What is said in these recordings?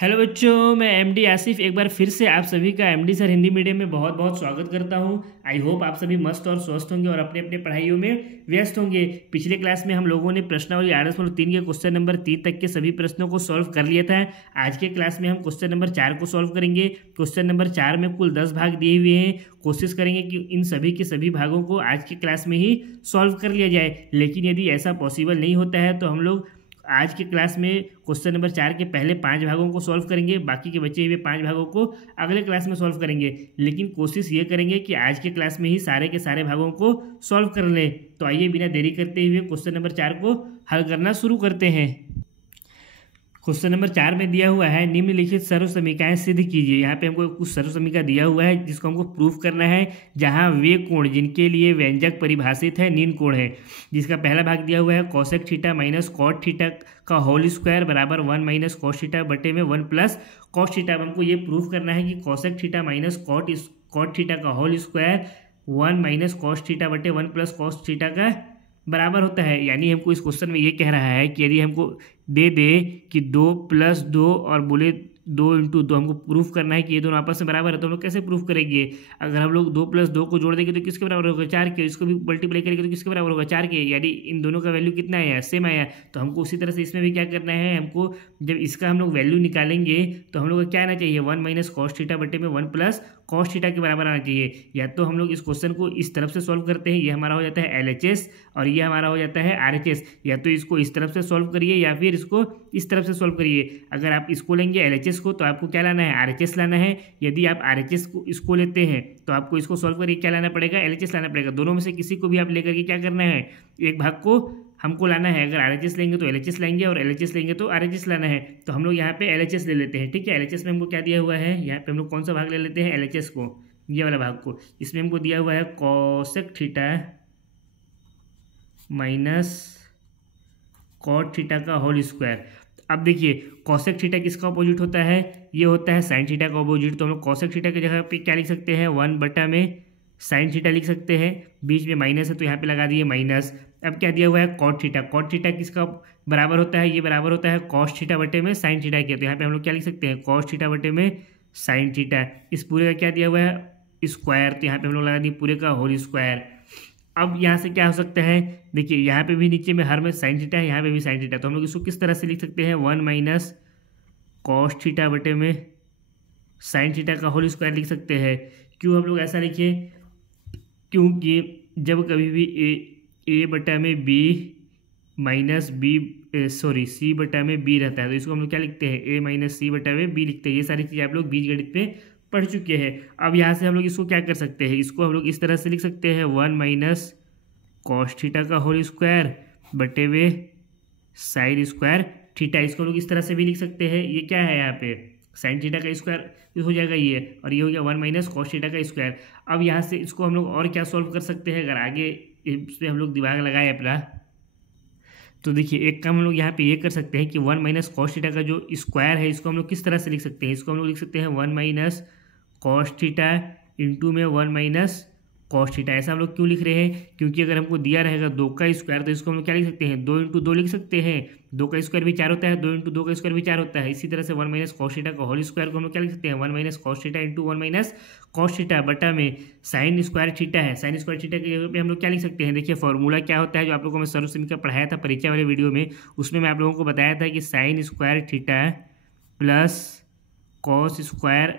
Hello बच्चों, मैं MD Asif एक बार फिर से आप सभी का एमडी सर हिंदी मीडियम में बहुत बहुत स्वागत करता हूं। आई होप आप सभी मस्त और स्वस्थ होंगे और अपने अपने पढ़ाइयों में व्यस्त होंगे। पिछले क्लास में हम लोगों ने प्रश्नावली आर.3 के क्वेश्चन नंबर 3 तक के सभी प्रश्नों को सॉल्व कर लिया था। आज के क्लास में हम क्वेश्चन नंबर 4 को सॉल्व करेंगे। क्वेश्चन नंबर 4 में कुल 10 भाग दिए हुए हैं। कोशिश करेंगे कि इन सभी के सभी भागों को आज के क्लास में ही सॉल्व कर लिया जाए, लेकिन यदि ऐसा पॉसिबल नहीं होता है तो हम लोग आज के क्लास में क्वेश्चन नंबर 4 के पहले 5 भागों को सॉल्व करेंगे, बाकी के बचे हुए 5 भागों को अगले क्लास में सॉल्व करेंगे। लेकिन कोशिश ये करेंगे कि आज के क्लास में ही सारे के सारे भागों को सॉल्व कर लें। तो आइए बिना देरी करते हुए क्वेश्चन नंबर 4 को हल करना शुरू करते हैं। क्वेश्चन नंबर 4 में दिया हुआ है निम्नलिखित सर्व समीकरण सिद्ध कीजिए। यहाँ पे हमको कुछ सर्व समीकरण दिया हुआ है जिसको हमको प्रूफ करना है, जहाँ वे कोण जिनके लिए व्यंजक परिभाषित है निम्न कोण है। जिसका पहला भाग दिया हुआ है cosec theta minus cot theta का होल स्क्वायर बराबर 1 माइनस कॉस थीटा बटे में 1 प्लस कॉस थीटा। हमको ये प्रूफ करना है कि cosec theta minus cot theta का whole square 1 minus cos theta बटे 1 प्लस कॉस थीटा का बराबर होता है। यानी हमको इस क्वेश्चन में ये कह रहा है कि यदि हमको दे दे कि 2 + 2 और बोले 2 × 2, हमको प्रूफ करना है कि ये दोनों आपस में बराबर है। तो हम लोग कैसे प्रूफ करेंगे? अगर हम लोग 2 + 2 को जोड़ देंगे तो किसके बराबर होगा? 4 के। इसको भी मल्टीप्लाई करेंगे तो किसके बराबर होगा? 4 के। यानी इन दोनों का वैल्यू कितना आया? सेम आया। तो हमको उसी तरह से इसमें भी क्या करना है, हमको जब इसका हम लोग वैल्यू निकालेंगे तो हम लोग को क्या आना चाहिए? 1 माइनस कॉस थीटा बटे में 1 प्लस कॉस थीटा के बराबर आना चाहिए। या तो हम लोग इस क्वेश्चन को इस तरफ से सॉल्व करते हैं, ये हमारा हो जाता है LHS और ये हमारा हो जाता है RHS। या तो इसको इस तरफ से सॉल्व करिए या फिर इसको इस तरफ से सॉल्व करिए। अगर आप इसको लेंगे LHS को तो आपको क्या लाना है? RHS लाना है। यदि आप RHS को इसको लेते हैं तो आपको इसको सॉल्व करके क्या लाना पड़ेगा? LHS लाना पड़ेगा। दोनों में से किसी को भी आप लेकर के क्या करना है? एक भाग को हमको लाना है। अगर RHS लेंगे तो LHS लाएंगे और LHS लेंगे तो RHS लाना है। तो हम लोग यहाँ पे LHS ले लेते हैं। ठीक है, LHS में हमको क्या दिया हुआ है? यहाँ पे हम लोग कौन सा भाग ले लेते हैं? LHS को, ये वाला भाग को। इसमें हमको दिया हुआ है cosec theta minus cot theta का होल स्क्वायर। अब देखिए कोसेक थीटा किसका अपोजिट होता है? ये होता है साइन थीटा का अपोजिट। तो हम लोग कोसेक थीटा की जगह पे क्या लिख सकते हैं? 1/में साइन थीटा लिख सकते हैं। बीच में माइनस है तो यहाँ पे लगा दिए माइनस। अब क्या दिया हुआ है? Cot theta. कॉट थीटा किसका बराबर होता है? ये बराबर होता है कॉस थीटा बटे में साइन थीटा के। तो यहाँ पे हम लोग क्या लिख सकते हैं? कॉस थीटा बटे में साइन थीटा। इस पूरे का क्या दिया हुआ है? स्क्वायर। तो यहाँ पे हम लोग लगा दिए पूरे का होल स्क्वायर। अब यहाँ से क्या हो सकता है? देखिए यहाँ पे भी नीचे में हर में साइन थीटा है, यहाँ पे भी साइन थीटा। तो हम लोग इसको किस तरह से लिख सकते हैं? 1 माइनस कॉस थीटा बटे में साइन थीटा का होल स्क्वायर लिख सकते हैं। क्यों हम लोग ऐसा लिखे? क्योंकि जब कभी भी a/b माइनस c/b रहता है तो इसको हम लोग क्या लिखते हैं? a माइनस c/b लिखते हैं। ये सारी चीज़ें आप लोग बीजगणित में पढ़ चुके हैं। अब यहाँ से हम लोग इसको क्या कर सकते हैं? इसको हम लोग इस तरह से लिख सकते हैं 1 माइनस कॉस थीटा का होल स्क्वायर बटे में साइन स्क्वायर थीटा। इसको हम लोग इस तरह से भी लिख सकते हैं। ये क्या है? यहाँ पे साइन थीटा का स्क्वायर हो जाएगा ये, और ये हो गया 1 माइनस कॉस थीटा का स्क्वायर। अब यहाँ से इसको हम लोग और क्या सॉल्व कर सकते हैं? अगर आगे इस पर हम लोग दिमाग लगाए अपना, तो देखिए एक काम हम लोग यहाँ पे ये कर सकते हैं कि 1 माइनस कॉस थीटा का जो स्क्वायर है इसको हम लोग किस तरह से लिख सकते हैं? इसको हम लोग लिख सकते हैं 1 माइनस कॉस थीटा इंटू में 1 माइनस कॉस थीटा। ऐसा हम लोग क्यों लिख रहे हैं? क्योंकि अगर हमको दिया रहेगा 2 का स्क्वायर तो इसको हम लोग क्या लिख सकते हैं? 2 × 2 लिख सकते हैं। 2 का स्क्वायर भी 4 होता है, 2 × 2 का स्क्वायर भी 4 होता है। इसी तरह से 1 माइनस कॉस थीटा का होल स्क्वायर को हम लोग क्या लिख सकते हैं? 1 minus cos theta into 1 minus cos theta बटा में साइन स्क्वायर थीटा है। साइन स्क्वायर थीटा की जगह पे हम लोग क्या लिख सकते हैं? देखिए फॉर्मूला क्या होता है जो आप लोगों को मैं सर्व समीकरण पढ़ाया था परिचय वाले वीडियो में, उसमें मैं आप लोगों को बताया था कि sign square theta plus cos square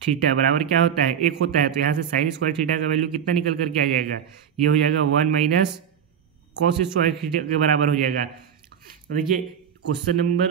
theta बराबर क्या होता है? 1 होता है। तो यहाँ से साइन स्क्वायर थीटा का वैल्यू कितना निकल करके आ जाएगा? ये हो जाएगा 1 माइनस कॉस स्क्वायर थीटा के बराबर हो जाएगा। तो देखिए क्वेश्चन नंबर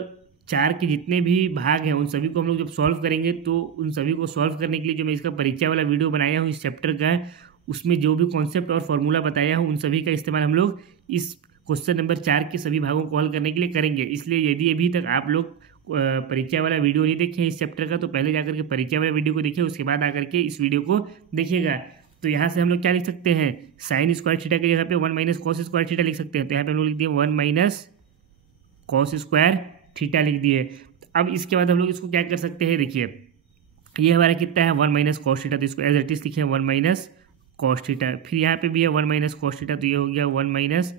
4 के जितने भी भाग हैं उन सभी को हम लोग जब सॉल्व करेंगे तो उन सभी को सॉल्व करने के लिए जो मैं इसका परिचय वाला वीडियो बनाया हूँ इस चैप्टर का, उसमें जो भी कॉन्सेप्ट और फॉर्मूला बताया हूँ उन सभी का इस्तेमाल हम लोग इस क्वेश्चन नंबर 4 के सभी भागों को हल करने के लिए करेंगे। इसलिए यदि अभी तक आप लोग परिचय वाला वीडियो नहीं देखे इस चैप्टर का तो पहले जाकर के परिचय वाला वीडियो को देखिए, उसके बाद आकर के इस वीडियो को देखिएगा। तो यहाँ से हम लोग क्या लिख सकते हैं? साइन स्क्वायर थीटा की जगह पे 1 माइनस कॉस स्क्वायर थीटा लिख सकते हैं। तो यहाँ पे हम लोग लिख दिए 1 माइनस कॉस स्क्वायर थीटा लिख दिए। अब इसके बाद हम लोग इसको क्या कर सकते हैं? देखिए ये हमारा कितना है? 1 माइनस कॉस थीटा। तो इसको एज इट इज लिखे 1 माइनस कॉस थीटा। फिर यहाँ पे भी है 1 माइनस कॉस थीटा, तो ये हो गया 1 माइनस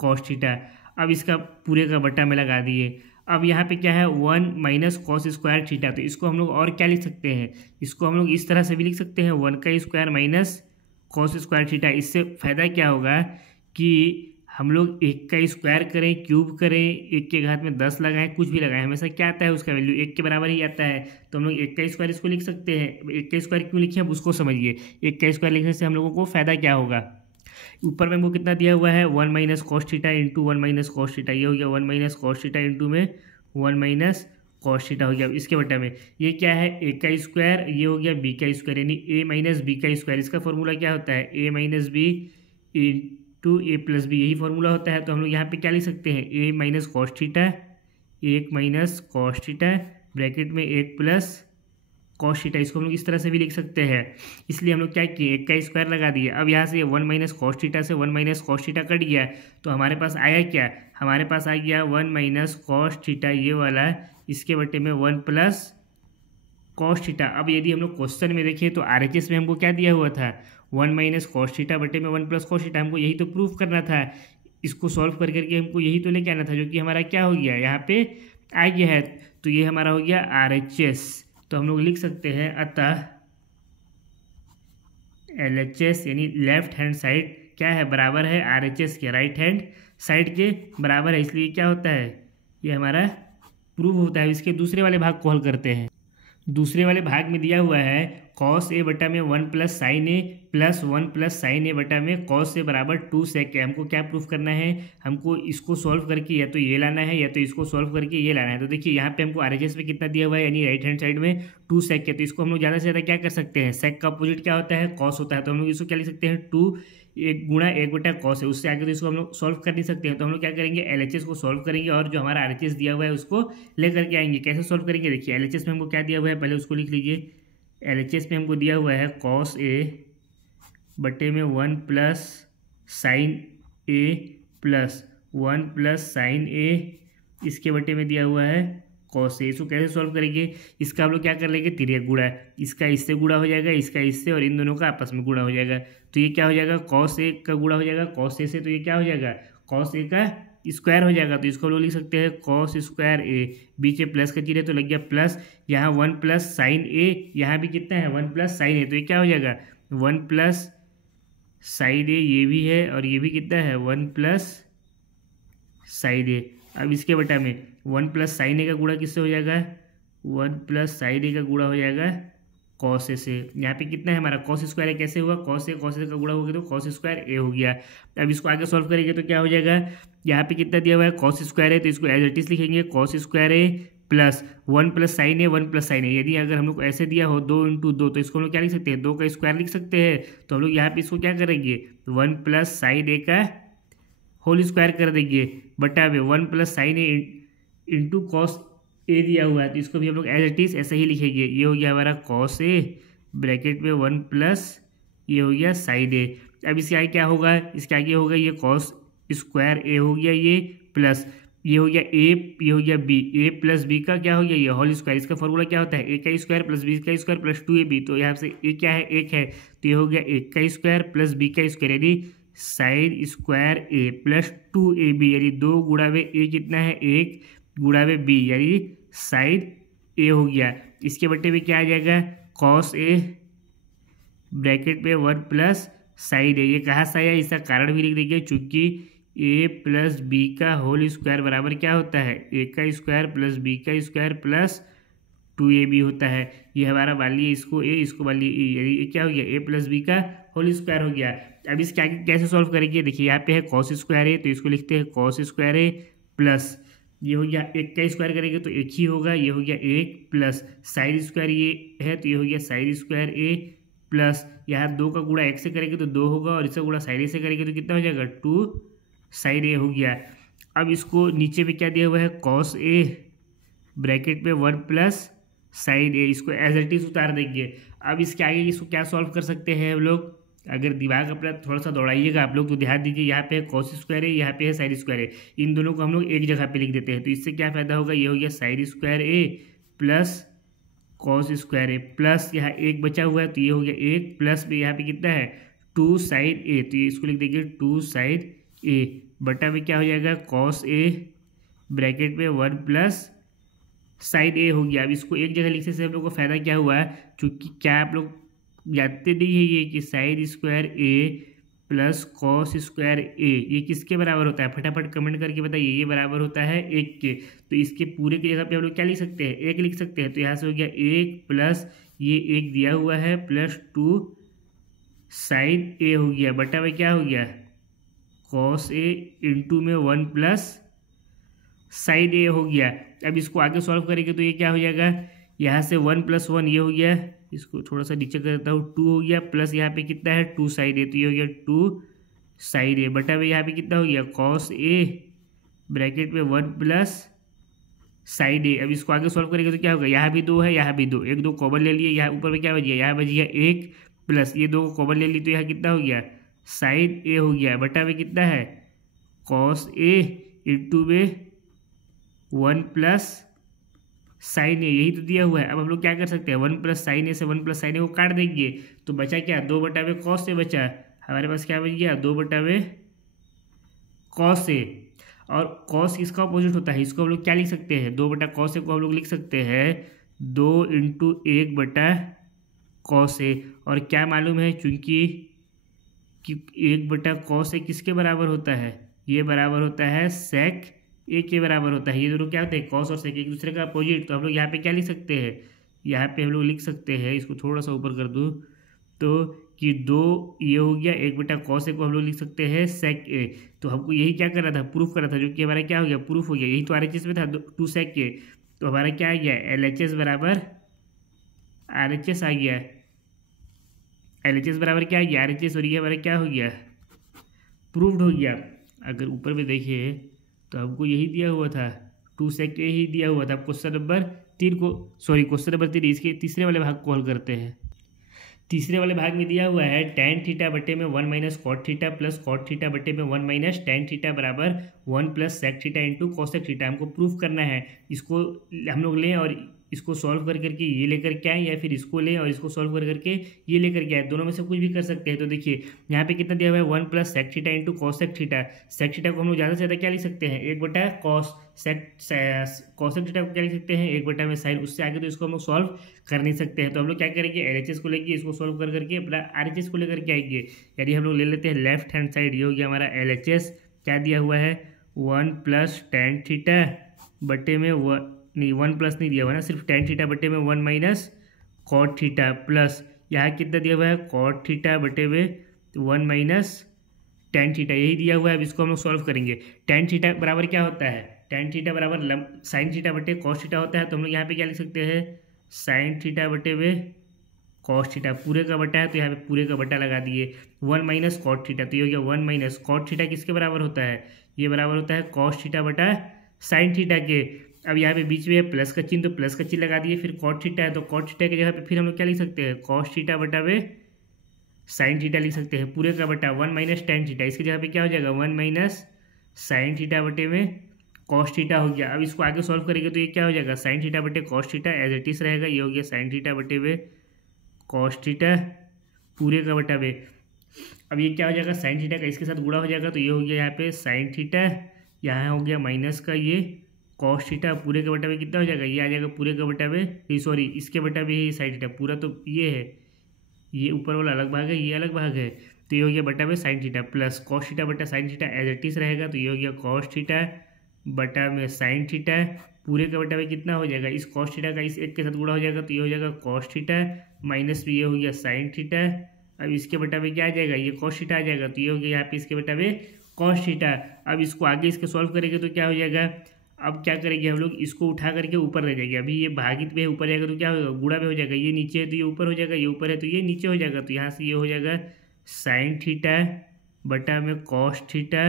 कॉस थीटा। अब इसका पूरे का बट्टा में लगा दिए। अब यहाँ पे क्या है 1 माइनस कॉस स्क्वायर थीटा, तो इसको हम लोग और क्या लिख सकते हैं, इसको हम लोग इस तरह से भी लिख सकते हैं 1 का square minus cos square theta. इससे फ़ायदा क्या होगा कि हम लोग 1 का स्क्वायर करें, क्यूब करें, 1 के घात में 10 लगाएं, कुछ भी लगाएं, हमेशा क्या आता है उसका वैल्यू 1 के बराबर ही आता है। तो हम लोग 1 का स्क्वायर इसको लिख सकते हैं। 1 का स्क्वायर क्यों लिखे अब उसको समझिए। 1 का स्क्वायर लिखने से हम लोगों को फ़ायदा क्या होगा, ऊपर में हमको कितना दिया हुआ है 1 minus cos theta into 1 minus cos theta, ये हो गया 1 माइनस कॉस थीटा इंटू में 1 माइनस कॉस थीटा हो गया। इसके बटा में ये क्या है ए का स्क्वायर, ये हो गया बी का स्क्वायर, यानी ए माइनस बी का स्क्वायर। इसका फॉर्मूला क्या होता है ए माइनस बी इंटू ए प्लस बी, यही फॉर्मूला होता है। तो हम लोग यहाँ पे क्या लिख सकते हैं A minus cos theta, 1 minus cos theta bracket में 1 प्लस कॉस थीटा, इसको हम लोग इस तरह से भी लिख सकते हैं। इसलिए हम लोग क्या किए 1 का स्क्वायर लगा दिए। अब यहाँ से 1 माइनस कॉस थीटा से 1 माइनस कॉस थीटा कट गया, तो हमारे पास आया क्या, हमारे पास आ गया 1 माइनस कॉस थीटा ये वाला, इसके बटे में 1 प्लस कॉस थीटा। अब यदि हम लोग क्वेश्चन में देखें तो RHS में हमको क्या दिया हुआ था 1 माइनस कॉस थीटा बटे में 1 प्लस कॉस थीटा, हमको यही तो प्रूफ करना था। इसको सॉल्व कर करके हमको यही तो लेके आना था, जो कि हमारा क्या हो गया यहाँ पे आ गया है। तो ये हमारा हो गया RHS। तो हम लोग लिख सकते हैं अतः LHS यानी लेफ्ट हैंड साइड क्या है बराबर है RHS के राइट हैंड साइड के बराबर है, इसलिए क्या होता है ये हमारा प्रूव होता है। इसके दूसरे वाले भाग को हल करते हैं। दूसरे वाले भाग में दिया हुआ है कॉस ए बटा में 1 plus sine A plus 1 plus sine ए बटा में कॉस ए बराबर 2 सेक है। हमको क्या प्रूफ करना है, हमको इसको सॉल्व करके या तो ये लाना है या तो इसको सॉल्व करके ये लाना है। तो देखिए यहाँ पे हमको RHS में कितना दिया हुआ है, यानी राइट हैंड साइड में 2 सेक है। तो इसको हम लोग ज़्यादा से ज़्यादा क्या कर सकते हैं, सेक का अपोजिट क्या होता है कॉस होता है। तो हम लोग इसको क्या लिख सकते हैं 2 1 गुणा 1 बटा कॉस है। उससे आगे तो इसको हम लोग सॉल्व कर नहीं सकते हैं। तो हम लोग क्या करेंगे LHS को सॉल्व करेंगे और जो हमारा RHS दिया हुआ है उसको लेकर के आएंगे। कैसे सॉल्व करेंगे, देखिए LHS में हमको क्या दिया हुआ है पहले उसको लिख लीजिए। LHS में हमको दिया हुआ है कॉस ए बटे में 1 plus sine A plus 1 plus sine ए, इसके बटे में दिया हुआ है कॉस ए। इसको कैसे सॉल्व करेंगे, इसका हम लोग क्या कर लेंगे तिर्यक गुणा, इसका इससे गुणा हो जाएगा, इसका इससे, और इन दोनों का आपस में गुणा हो जाएगा। तो ये क्या हो जाएगा कॉस ए का गुणा हो जाएगा कॉस ए से, तो ये क्या हो जाएगा कॉस ए का स्क्वायर हो जाएगा। तो इसको हम लोग लिख सकते हैं कॉस स्क्वायर ए, बीच में प्लस का चिन्ह है तो लग गया प्लस, यहाँ 1 प्लस साइन ए, यहाँ भी कितना है 1 प्लस साइन ए, तो ये क्या हो जाएगा 1 प्लस साइन ए, ये भी है और ये भी कितना है 1 प्लस साइन ए। अब इसके बटा में 1 प्लस साइन ए का गुणा किससे हो जाएगा 1 प्लस साइन ए का गुणा हो जाएगा कॉस ए से। यहाँ पे कितना है हमारा कॉस स्क्वायर है, कैसे हुआ कॉस ए का गुणा हो गया तो कॉस स्क्वायर ए हो गया। अब इसको आगे सॉल्व करेंगे तो क्या हो जाएगा, यहाँ पे कितना दिया हुआ है कॉस स्क्वायर है तो इसको एज इट इज लिखेंगे कॉस स्क्वायर ए प्लस 1 प्लस साइन ए 1 प्लस साइन ए। यदि अगर हम लोग ऐसे दिया हो 2 इंटू 2 तो इसको हम लोग क्या लिख सकते हैं 2 का स्क्वायर लिख सकते हैं। तो हम लोग यहाँ पे इसको क्या करेंगे 1 प्लस साइन ए का होल स्क्वायर कर देंगे बटा में 1 plus sine A into cos A दिया हुआ है तो इसको भी हम लोग एज इट इज ऐसे ही लिखेंगे। ये हो गया हमारा कॉस ए ब्रैकेट में 1 प्लस ये हो गया साइन ए। अब इसके आगे क्या होगा, इसके आगे होगा ये कॉस स्क्वायर ए हो गया ये प्लस ये हो गया ए, ये हो गया बी, ए प्लस बी का क्या हो गया ये होल स्क्वायर। इसका फॉर्मूला क्या होता है ए का स्क्वायर प्लस बी का स्क्वायर प्लस 2ab। तो यहाँ से ए क्या है 1 है तो ये हो गया 1 का स्क्वायर प्लस बी का स्क्वायर यानी साइन स्क्वायर ए प्लस 2ab, यानी 2 गुणा में ए कितना है 1 गुणा में बी यानी साइन ए हो गया। इसके बटे में क्या आ जाएगा कॉस ए ब्रैकेट में 1 प्लस साइन ए। ये कहाँ से आया इसका कारण भी लिख देंगे, चूंकि ए प्लस बी का होल स्क्वायर बराबर क्या होता है ए का स्क्वायर प्लस बी का स्क्वायर प्लस 2ab होता है। ये हमारा मान लिया इसको ए, इसको मान लिया ए, यानी ये क्या हो गया ए प्लस बी का होल स्क्वायर हो गया। अब इसके आगे कैसे सॉल्व करेंगे, देखिए यहाँ पे है कॉस स्क्वायर ए तो इसको लिखते हैं कॉस स्क्वायर ए प्लस ये हो गया 1 का स्क्वायर करेंगे तो 1 ही होगा, ये हो गया 1 प्लस साइन स्क्वायर ये है तो ये हो गया साइन स्क्वायर ए प्लस यहाँ 2 का गुणा 1 से करेंगे तो 2 होगा और इसका गुणा साइन ए से करेंगे तो कितना हो जाएगा 2 साइन ए हो गया। अब इसको नीचे में क्या दिया हुआ है कॉस ए ब्रैकेट में 1 प्लस साइन ए, इसको एज इट इज उतार देंगे। अब इसके आगे इसको क्या सॉल्व कर सकते हैं हम लोग, अगर दिमाग अपना थोड़ा सा दौड़ाइएगा आप लोग तो ध्यान दीजिए, यहाँ पे है कॉस स्क्वायर है यहाँ पे है साइन स्क्वायर है, इन दोनों को हम लोग एक जगह पे लिख देते हैं। तो इससे क्या फायदा होगा, ये हो गया साइन स्क्वायर ए प्लस कॉस स्क्वायर ए प्लस यहाँ 1 बचा हुआ है तो ये हो गया 1 प्लस में यहाँ पे कितना है 2 साइन ए, तो ये इसको लिख देंगे 2 साइन ए बटा में क्या हो जाएगा कॉस ए ब्रैकेट में 1 प्लस साइन ए हो गया। अब इसको एक जगह लिखने से हम लोग को फायदा क्या हुआ है, चूँकि क्या आप लोग जानते नहीं है ये कि साइन स्क्वायर ए प्लस कॉस स्क्वायर ए ये किसके बराबर होता है, फटाफट कमेंट करके बताइए। ये बराबर होता है 1 के। तो इसके पूरे की जगह पे हम लोग क्या लिख सकते हैं, 1 लिख सकते हैं। तो यहाँ से हो गया 1 प्लस ये 1 दिया हुआ है प्लस 2 साइन ए हो गया बटा में क्या हो गया, कॉस ए इंटू में 1 प्लस साइन ए हो गया। अब इसको आगे सॉल्व करेंगे तो ये क्या हो जाएगा, यहाँ से 1 प्लस 1 ये हो गया, इसको थोड़ा सा नीचे कर देता हूँ, 2 हो गया प्लस यहाँ पे कितना है 2 साइन ए, तो ये हो गया 2 साइन ए बटा में यहाँ पे कितना हो गया कॉस ए ब्रैकेट में 1 प्लस साइन ए। अब इसको आगे सॉल्व करेंगे तो क्या होगा, यहाँ भी 2 है यहाँ भी 2, 1 2 कॉमन ले लिए, यहाँ ऊपर में क्या बच गया, यहाँ बच गया 1 प्लस ये 2 को कॉमन ले ली तो यहाँ कितना हो गया साइन ए हो गया बटा में कितना है कॉस ए इंटू में 1 प्लस साइन ए, यही तो दिया हुआ है। अब हम लोग क्या कर सकते हैं, 1 प्लस साइन ए से 1 प्लस साइन ए को काट देंगे तो बचा क्या, 2 बटा में कॉस से बचा, हमारे पास क्या बच गया 2 बटा में कॉस से। और कॉस किसका अपोजिट होता है, इसको हम लोग क्या लिख सकते हैं, 2 बटा कॉस ए को हम लोग लिख सकते हैं 2 इंटू 1 बटा कॉस ए। और क्या मालूम है, चूंकि 1 बटा कॉस ए किसके बराबर होता है, ये बराबर होता है सेक ए के बराबर होता है। ये दोनों क्या होते हैं, कॉस और सेक एक दूसरे का अपोजिट। तो हम लोग यहाँ पे क्या लिख सकते हैं, यहाँ पे हम लोग लिख सकते हैं, इसको थोड़ा सा ऊपर कर दूँ तो कि 2 ये हो गया 1 बटा कॉस ए को हम लोग लिख सकते हैं सेक ए। तो हमको यही क्या करना था, प्रूफ करना था, जो कि हमारा क्या हो गया प्रूफ हो गया। यही तो RHS में था 2 सेक ए, तो हमारा क्या आ गया LHS बराबर RHS आ गया, LHS बराबर क्या आ गया RHS, और ये हमारा क्या हो गया प्रूफ्ड हो गया। अगर ऊपर में देखिए तो हमको यही दिया हुआ था 2 सेक ए ही दिया हुआ था। क्वेश्चन नंबर 3 को, सॉरी क्वेश्चन नंबर 3 इसके तीसरे वाले भाग को हल करते हैं। तीसरे वाले भाग में दिया हुआ है tan थीटा बटे में 1 minus cot theta plus cot theta बटे में 1 माइनस tan थीटा बराबर 1 plus sec theta into cosec theta. हमको प्रूफ करना है, इसको हम लोग लें और इसको सॉल्व कर करके ये लेकर के आए, या फिर इसको लें और इसको सॉल्व कर करके ये लेकर के आए, दोनों में से कुछ भी कर सकते हैं। तो देखिए यहाँ पे कितना दिया हुआ है 1 plus sec theta into cosec theta. Sec theta को हम लोग ज़्यादा से ज़्यादा क्या लिख सकते हैं 1 बटा कॉस, कॉसेक थीटा को क्या लिख सकते हैं 1 बटा में साइन, उससे आगे तो इसको हम लोग सॉल्व कर नहीं सकते हैं। तो हम लोग क्या करेंगे LHS को लेंगे, इसको सॉल्व कर करके अपना RHS को लेकर के आएंगे। यानी हम लोग ले लेते हैं लेफ्ट हैंड साइड, ये हो गया हमारा LHS, क्या दिया हुआ है 1 प्लस tan थीटा बटे में 1 प्लस नहीं दिया हुआ ना, सिर्फ tan थीटा बटे में 1 माइनस कॉट थीटा प्लस यहाँ कितना दिया हुआ है कॉट थीटा बटे में 1 माइनस tan थीटा, यही दिया हुआ है। अब इसको हम लोग सॉल्व करेंगे। tan थीटा बराबर क्या होता है, tan थीटा बराबर साइन थीटा बटे कॉस थीटा होता है। तो हम लोग यहाँ पे क्या लिख सकते हैं साइन थीटा बटे में कॉस थीटा, पूरे का बटा है तो यहाँ पे पूरे का बटा लगा दिए, 1 माइनस कॉट थीटा, तो ये हो गया 1 माइनस कॉट थीटा किसके बराबर होता है, ये बराबर होता है कॉस थीटा बटा साइन थीटा के। अब यहाँ पे बीच में प्लस का चिन्ह, तो प्लस का चिन्ह लगा दिए, फिर कॉट थीटा है तो कॉट थीटा की जगह पे फिर हम लोग क्या लिख सकते हैं कॉस थीटा बटा में साइन थीटा लिख सकते हैं, पूरे का बटा 1 माइनस tan थीटा, इसकी जगह पे क्या हो जाएगा 1 माइनस साइन थीटा बटे में कॉस थीटा हो गया। अब इसको आगे सॉल्व करेंगे तो ये क्या हो जाएगा साइन थीटा बटे cos theta as it is रहेगा, ये हो गया साइन थीटा बटे में कॉस थीटा पूरे का बटा में। अब ये क्या हो जाएगा साइन थीटा का इसके साथ गुणा हो जाएगा, तो ये हो गया यहाँ पे साइन थीटा, यहाँ हो गया माइनस का ये कॉस थीटा, पूरे के बटा में कितना हो जाएगा, ये आ जाएगा पूरे के बटा में, सॉरी इसके बटा में ही साइन थीटा, पूरा तो ये है, ये ऊपर वाला अलग भाग है, ये अलग भाग है, तो ये हो गया बटा में sine theta plus cos theta बटा sine theta as it is रहेगा, तो ये हो गया कॉस थीटा बटा में साइन थीटा, पूरे का बटा में कितना हो जाएगा, इस कॉस थीटा का इस एक के साथ गुणा हो जाएगा, तो ये हो जाएगा कॉस थीटा माइनस में ये हो गया साइन थीटा। अब इसके बटा में क्या आ जाएगा, ये कॉस थीटा आ जाएगा, तो ये हो गया यहाँ पे इसके बटा में कॉस थीटा। अब इसको आगे इसके सॉल्व करेंगे तो क्या हो जाएगा, अब क्या करेंगे हम लोग इसको उठा करके ऊपर ले जाएंगे। अभी ये भागित में ऊपर जाएगा तो क्या होगा गुणा में हो जाएगा, ये नीचे है तो ये ऊपर हो जाएगा, ये ऊपर है तो ये नीचे हो जाएगा, तो यहाँ से ये हो जाएगा साइन थीटा बटा में कॉस थीटा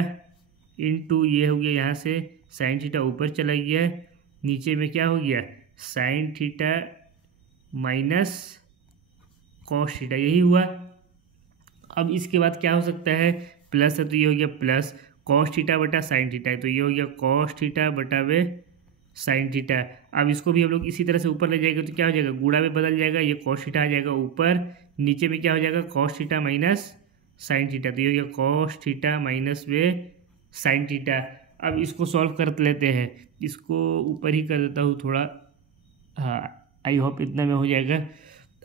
इंटू ये हो गया यहाँ से साइन थीटा ऊपर चला गया, नीचे में क्या हो गया sine theta minus cos theta, यही हुआ। अब इसके बाद क्या हो सकता है प्लस है तो ये हो गया प्लस कॉस थीटा बटा साइन थीटा है, तो ये हो गया कॉस थीटा बटा में साइन थीटा। अब इसको भी हम लोग इसी तरह से ऊपर ले जाएंगे तो क्या हो जाएगा गुणा में बदल जाएगा, ये कॉस थीटा आ जाएगा ऊपर, नीचे में क्या हो जाएगा cos theta minus sine theta, तो ये हो गया कॉस थीटा माइनस में साइन थीटा। अब इसको सॉल्व कर लेते हैं, इसको ऊपर ही कर देता हूँ थोड़ा, हाँ आई होप इतना में हो जाएगा।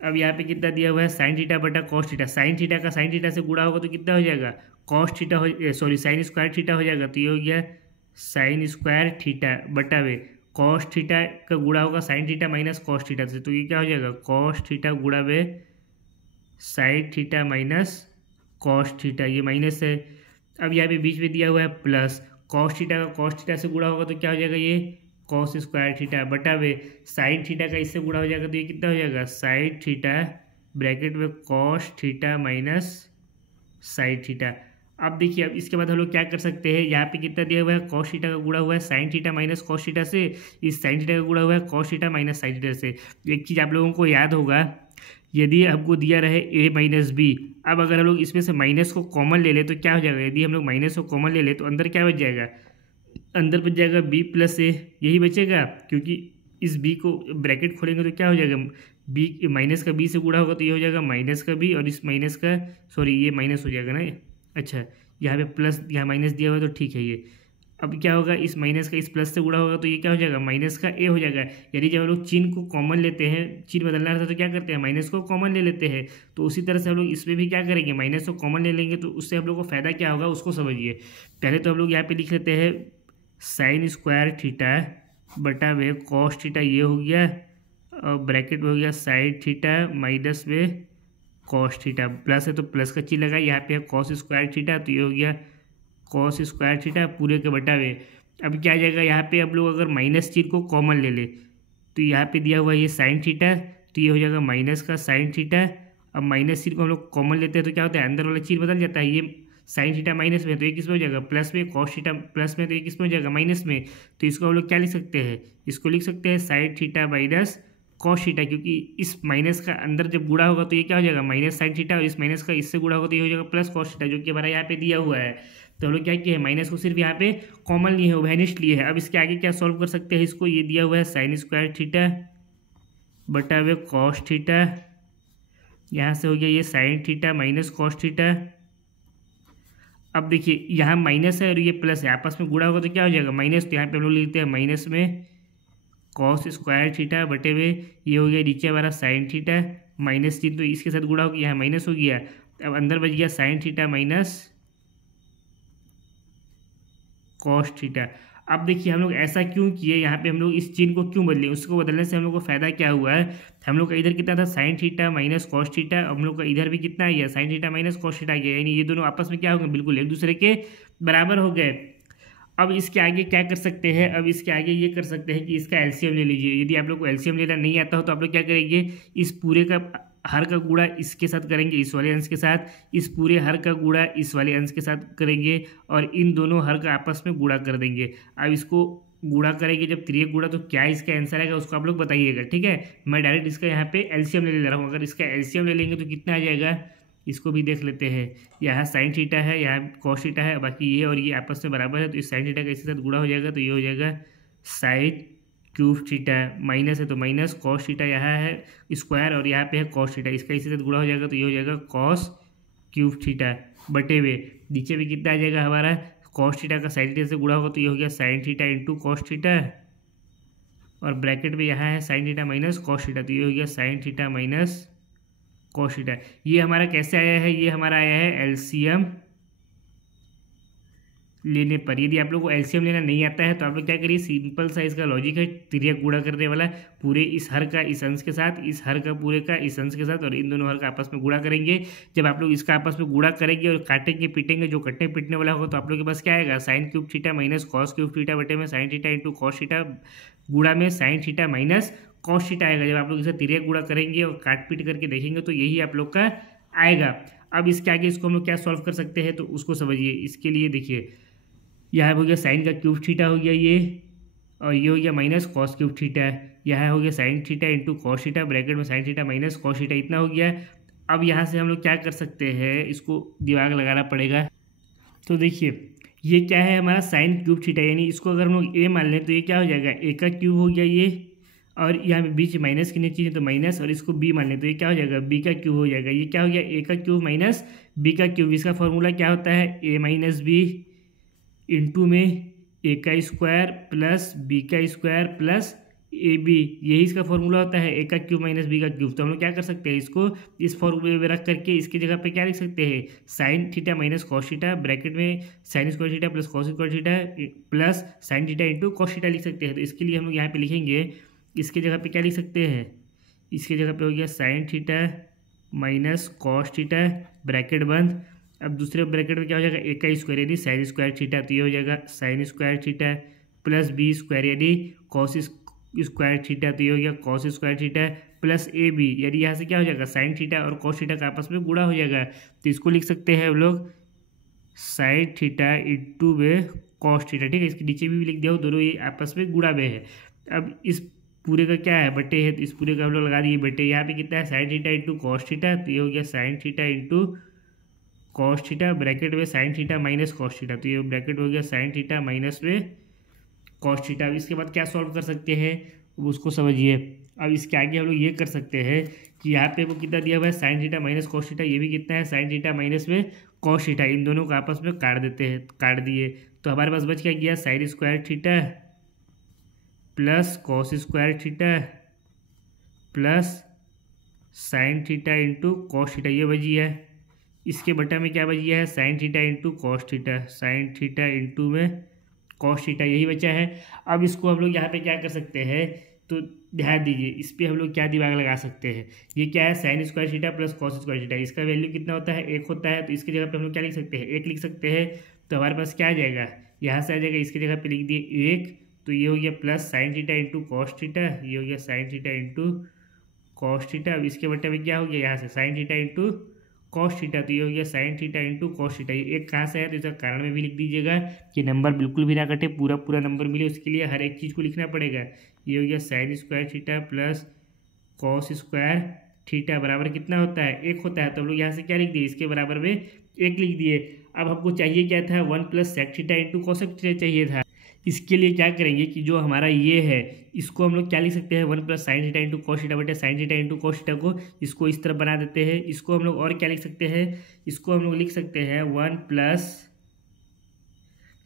अब यहाँ पे कितना दिया हुआ है, साइन थीटा बटा कॉस थीटा, साइन थीटा का साइन थीटा से गुणा होगा तो कितना हो जाएगा, कॉस थीटा हो सॉरी साइन स्क्वायर थीटा हो जाएगा, तो ये हो गया साइन स्क्वायर थीटा बटा वे कॉस थीटा का गुणा होगा sine theta minus cos theta से, तो ये क्या हो जाएगा कॉस थीटा गुणा वे sine theta minus cos theta, ये माइनस है। अब यहाँ पे बीच में दिया हुआ है प्लस, कॉस थीटा का कॉस थीटा से गुणा होगा तो क्या हो जाएगा, ये कॉस स्क्वायर थीटा बटा वे साइन थीटा का इससे गुणा हो जाएगा, तो ये कितना हो जाएगा साइन थीटा ब्रैकेट में cos theta minus sine theta. अब देखिए, अब इसके बाद हम लोग क्या कर सकते हैं, यहाँ पे कितना दिया हुआ है, कॉस थीटा का गुणा हुआ है sine theta minus cos theta से, इस साइन थीटा का गुणा हुआ है cos theta minus sine theta से। एक चीज़ आप लोगों को याद होगा, यदि आपको दिया रहे a माइनस बी, अब अगर हम लोग इसमें से माइनस को कॉमन ले ले तो क्या हो जाएगा, यदि हम लोग माइनस को कॉमन ले ले तो अंदर क्या बच जाएगा, अंदर बच जाएगा b प्लस ए, यही बचेगा, क्योंकि इस b को ब्रैकेट खोलेंगे तो क्या हो जाएगा, b माइनस का b से गुणा होगा तो ये हो जाएगा माइनस का b, और इस माइनस का सॉरी ये माइनस हो जाएगा ना, अच्छा यहाँ पे प्लस यहाँ माइनस दिया हुआ है तो ठीक है ये। अब क्या होगा, इस माइनस का इस प्लस से गुणा होगा तो ये क्या हो जाएगा माइनस का a हो जाएगा। यानी जब हम लोग चिन्ह को कॉमन लेते हैं, चिन्ह बदलना रहता है तो क्या करते हैं, माइनस को कॉमन ले लेते हैं, तो उसी तरह से हम लोग इसमें भी क्या करेंगे, माइनस को कॉमन ले लेंगे, तो उससे हम लोग को फायदा क्या होगा उसको समझिए। पहले तो हम लोग यहाँ पे लिख लेते हैं साइन स्क्वायर थीटा बटा वे कॉस थीटा, ये हो गया, और ब्रैकेट में हो गया साइन थीटा माइनस में कॉस थीटा, प्लस है तो प्लस का चिन्ह लगा, यहाँ पे है कॉस स्क्वायर थीटा, तो ये हो गया कॉस स्क्वायर थीटा पूरे के बटा वे। अब क्या आ जाएगा, यहाँ पे अब लोग अगर माइनस चिन्ह को कॉमन ले ले तो यहाँ पे दिया हुआ है ये साइन थीटा, तो ये हो जाएगा माइनस का साइन थीटा। अब माइनस चिन्ह को हम लोग कॉमन लेते हैं तो क्या होता है, अंदर वाला चिन्ह बदल जाता है, ये साइन थीटा माइनस में तो ये किस में हो जाएगा प्लस में, कॉस थीटा प्लस में तो ये किस में हो जाएगा माइनस में, तो इसको हम लोग क्या लिख सकते हैं, इसको लिख सकते हैं sine theta minus cos theta, क्योंकि इस माइनस का अंदर जब गुणा होगा तो ये क्या हो जाएगा माइनस साइन थीटा, और इस माइनस का इससे गुणा होगा तो ये हो जाएगा प्लस कॉस थीटा, जो कि हमारा यहाँ पे दिया हुआ है। तो हम लोग क्या किए हैं, माइनस को सिर्फ यहाँ पे कॉमन लिए है, वैनिश लिए है। अब इसके आगे क्या सॉल्व कर सकते हैं इसको, ये दिया हुआ है साइन स्क्वायर थीटा बटा हुए कॉस थीटा, यहाँ से हो गया ये sign theta minus cos theta. अब देखिए यहाँ माइनस है और ये प्लस है, आपस में गुणा होगा तो क्या हो जाएगा माइनस, तो यहाँ पे हम लोग लिखते हैं माइनस में कॉस स्क्वायर थीटा बटे हुए ये हो गया नीचे हमारा साइन थीटा माइनस चिन्ह, तो इसके साथ गुणा हो गया, यहाँ माइनस हो गया, अब अंदर बच गया sine theta minus cos theta. अब देखिए हम लोग ऐसा क्यों किए, यहाँ पे हम लोग इस चिन्ह को क्यों बदले, उसको बदलने से हम लोग को फायदा क्या हुआ है, हम लोग का इधर कितना था sine theta minus cos theta, हम लोग का इधर भी कितना आ गया sine theta minus cos theta आ गया, यानी ये दोनों आपस में क्या हो गए, बिल्कुल एक दूसरे के बराबर हो गए। अब इसके आगे क्या कर सकते हैं, अब इसके आगे ये कर सकते हैं कि इसका एलसीएम ले लीजिए। यदि आप लोग को एलसीएम लेना नहीं आता हो तो आप लोग क्या करेंगे, इस पूरे का हर का गुणा इसके साथ करेंगे, इस वाले अंश के साथ, इस पूरे हर का गुणा इस वाले अंश के साथ करेंगे, और इन दोनों हर का आपस में गुणा कर देंगे। अब इसको गुणा करेंगे जब त्रियक गुणा, तो क्या इसका आंसर आएगा उसको आप लोग बताइएगा, ठीक है। मैं डायरेक्ट इसका यहाँ पे एलसीएम ले रहा हूँ, अगर इसका एलसीएम ले लेंगे तो कितना आ जाएगा, इसको भी देख लेते हैं। यहाँ साइन थीटा है, यहाँ कॉस थीटा है, बाकी ये और ये आपस में बराबर है, तो इस साइन थीटा का इसके साथ गुणा हो जाएगा, तो ये हो जाएगा साइन क्यूब थीटा, माइनस है तो माइनस कॉस थीटा, यहाँ है स्क्वायर और यहाँ पे है कॉस थीटा, इसका इसके साथ गुणा हो जाएगा, तो ये हो जाएगा कॉस क्यूब थीटा बटे हुए नीचे भी कितना आ जाएगा हमारा, कॉस थीटा का साइन थीटा से गुणा होगा तो ये हो गया sine theta into cos theta, और ब्रैकेट में यहाँ है sine theta minus cos theta, तो ये हो गया sine theta minus cos theta. ये हमारा कैसे आया है, ये हमारा आया है एलसीएम लेने पर। यदि आप लोग को एलसीएम लेना नहीं आता है तो आप लोग क्या करिए, सिंपल सा इसका लॉजिक है, तिर्यक गुणा करने वाला, पूरे इस हर का इस अंश के साथ, इस हर का पूरे का इस अंश के साथ, और इन दोनों हर का आपस में गुणा करेंगे। जब आप लोग इसका आपस में गुणा करेंगे और काटेंगे पीटेंगे, जो कटने पीटने वाला होगा, तो आप लोग के पास क्या आएगा, sine cube theta minus cos cube theta बटे में sine theta into cos theta गुणा में sine theta minus cos theta आएगा। जब आप लोग इसे तिर्यक गुणा करेंगे और काट पीट करके देखेंगे तो यही आप लोग का आएगा। अब इसके आगे इसको हम लोग क्या सॉल्व कर सकते हैं, तो उसको समझिए। इसके लिए देखिए यहाँ हो गया साइन का क्यूब थीटा हो गया ये, और ये हो गया माइनस कॉस क्यूब थीटा, यहाँ हो गया sine theta into cos theta, bracket में sine theta minus cos theta, इतना हो गया। अब यहाँ से हम लोग क्या कर सकते हैं, इसको दिमाग लगाना पड़ेगा। तो देखिए ये क्या है हमारा साइन क्यूब थीटा, यानी इसको अगर हम लोग ए मान लें तो ये क्या हो जाएगा, ए का क्यूब हो गया ये, और यहाँ पे बीच माइनस की चीज़ है तो माइनस, और इसको बी मान लें तो ये क्या हो जाएगा, बी का क्यूब हो जाएगा। ये क्या हो गया, ए का क्यूब माइनस बी का क्यूब। इसका फॉर्मूला क्या होता है, ए माइनस बी इंटू में ए का स्क्वायर प्लस बी का स्क्वायर प्लस ए बी, यही इसका फॉर्मूला होता है, ए का क्यूब माइनस बी का क्यूब। तो हम लोग क्या कर सकते हैं, इसको इस फॉर्मूले में रख करके इसकी जगह पे क्या लिख सकते हैं, sine theta minus cos theta, bracket में sine square theta plus cos square theta plus sine theta into cos theta लिख सकते हैं। तो इसके लिए हम लोग यहाँ पे लिखेंगे, इसके जगह पे क्या लिख सकते हैं, इसके जगह पे हो गया sine theta minus cos theta bracket बंद। अब दूसरे ब्रैकेट में क्या हो जाएगा, ए का स्क्वायर यानी साइन स्क्वायर थीटा, तो ये हो जाएगा sine square theta plus B square यानी कॉस स्क्वायर थीटा, तो ये हो गया cos square theta plus A B, यानी यहाँ से क्या हो जाएगा, साइन थीटा और कॉस थीटा का आपस में गुणा हो जाएगा। तो इसको लिख सकते हैं हम लोग साइन थीटा इंटू में कॉस थीटा, ठीक है। इसके नीचे भी लिख दिया हो, दोनों ये आपस में गुणा में है। अब इस पूरे का क्या है, बटे है, तो इस पूरे का हम लोग लगा दिए बटे। यहाँ पे कितना है, sine theta into cos theta, तो ये हो गया sine theta into cos theta bracket में sine theta minus cos theta, तो ये ब्रैकेट हो गया साइन थीटा माइनस में कॉस थीटा। अब इसके बाद क्या सॉल्व कर सकते हैं, उसको समझिए। अब इसके आगे हम लोग ये कर सकते हैं कि यहाँ पे वो कितना दिया हुआ है, sine theta minus cos theta, ये भी कितना है, साइन थीटा माइनस में कॉस थीटा, इन दोनों को आपस में काट देते हैं, काट दिए। तो हमारे पास बच क्या गया, sign square theta plus cos square theta plus sine theta into cos theta, ये बची है। इसके बटा में क्या बच गया है, sine theta into cos theta, sign theta into में कॉस थीटा, यही बचा है। अब इसको हम लोग यहाँ पे क्या कर सकते हैं, तो ध्यान दीजिए, इस पर हम लोग क्या दिमाग लगा सकते हैं। ये क्या है, sign square theta plus cos square theta, इसका वैल्यू कितना होता है, 1 होता है। तो इसकी जगह पे हम लोग क्या लिख सकते हैं, 1 लिख सकते हैं। तो हमारे पास क्या आ जाएगा, यहाँ से आ जाएगा, इसकी जगह पे लिख दिए 1, तो ये हो गया plus sine theta into cos theta, ये हो गया sine theta into cos theta. अब इसके बटे में क्या हो गया, यहाँ से sign theta into cos theta, तो ये हो गया sine theta into cos theta. ये एक कहाँ से है, तो इसका कारण में भी लिख दीजिएगा कि नंबर बिल्कुल भी ना कटे, पूरा पूरा नंबर मिले, उसके लिए हर एक चीज़ को लिखना पड़ेगा। ये हो गया sign square theta plus cos square theta बराबर कितना होता है, 1 होता है। तो हम लोग यहाँ से क्या लिख दिए, इसके बराबर में 1 लिख दिए। अब हमको चाहिए क्या था, 1 plus sec theta into cosec theta चाहिए था। इसके लिए क्या करेंगे कि जो हमारा ये है, इसको हम लोग क्या लिख सकते हैं, 1 plus sine theta into cos theta बटे sine theta into cos theta को इसको इस तरह बना देते हैं। इसको हम लोग और क्या लिख सकते हैं, इसको हम लोग लिख सकते हैं 1 प्लस,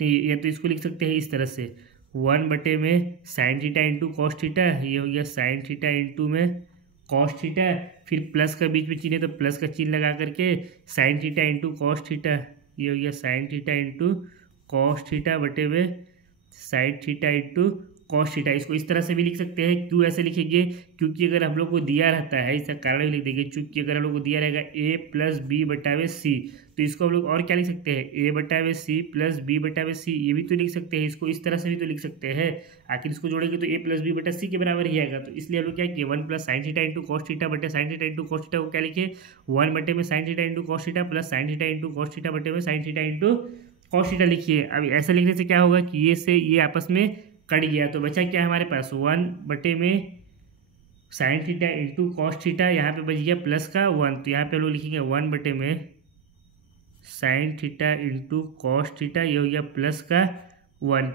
नहीं या तो इसको लिख सकते हैं इस तरह से, 1 बटे में sine theta into cos theta, ये हो गया साइन थीटा इंटू में कॉस थीटा, फिर प्लस का बीच में चिन्ह है तो प्लस का चिन्ह लगा करके sign theta into cos theta, ये हो गया sine theta into cos theta बटे में sine theta into cos theta. इसको इस तरह से भी लिख सकते हैं। क्यों ऐसे लिखेंगे, क्योंकि अगर हम लोग को दिया रहता है, इसका कारण भी लिख देंगे, चूंकि अगर हम लोग को दिया रहेगा a प्लस बी बटा में सी, तो इसको हम लोग और क्या लिख सकते हैं, a बटा में सी प्लस बी बटा में सी, ये भी तो लिख सकते हैं। इसको इस तरह से भी तो लिख सकते हैं, आखिर इसको जोड़ेंगे तो a प्लस बी बटा सी के बराबर ही आएगा। तो इसलिए हम लोग क्या किए, 1 plus sine theta into cos theta बटे sine theta into cos theta को क्या लिखे, 1 बटे में sine theta into cos theta plus sine theta into cos theta बटे में sine theta into cos theta लिखिए। अब ऐसा लिखने से क्या होगा कि ये से ये आपस में कट गया, तो बचा क्या हमारे पास, 1 बटे में sine theta into cos theta, यहाँ पे बच गया प्लस का 1, तो यहाँ पे हम लोग लिखेंगे 1 बटे में sine theta into cos theta, ये हो गया प्लस का 1।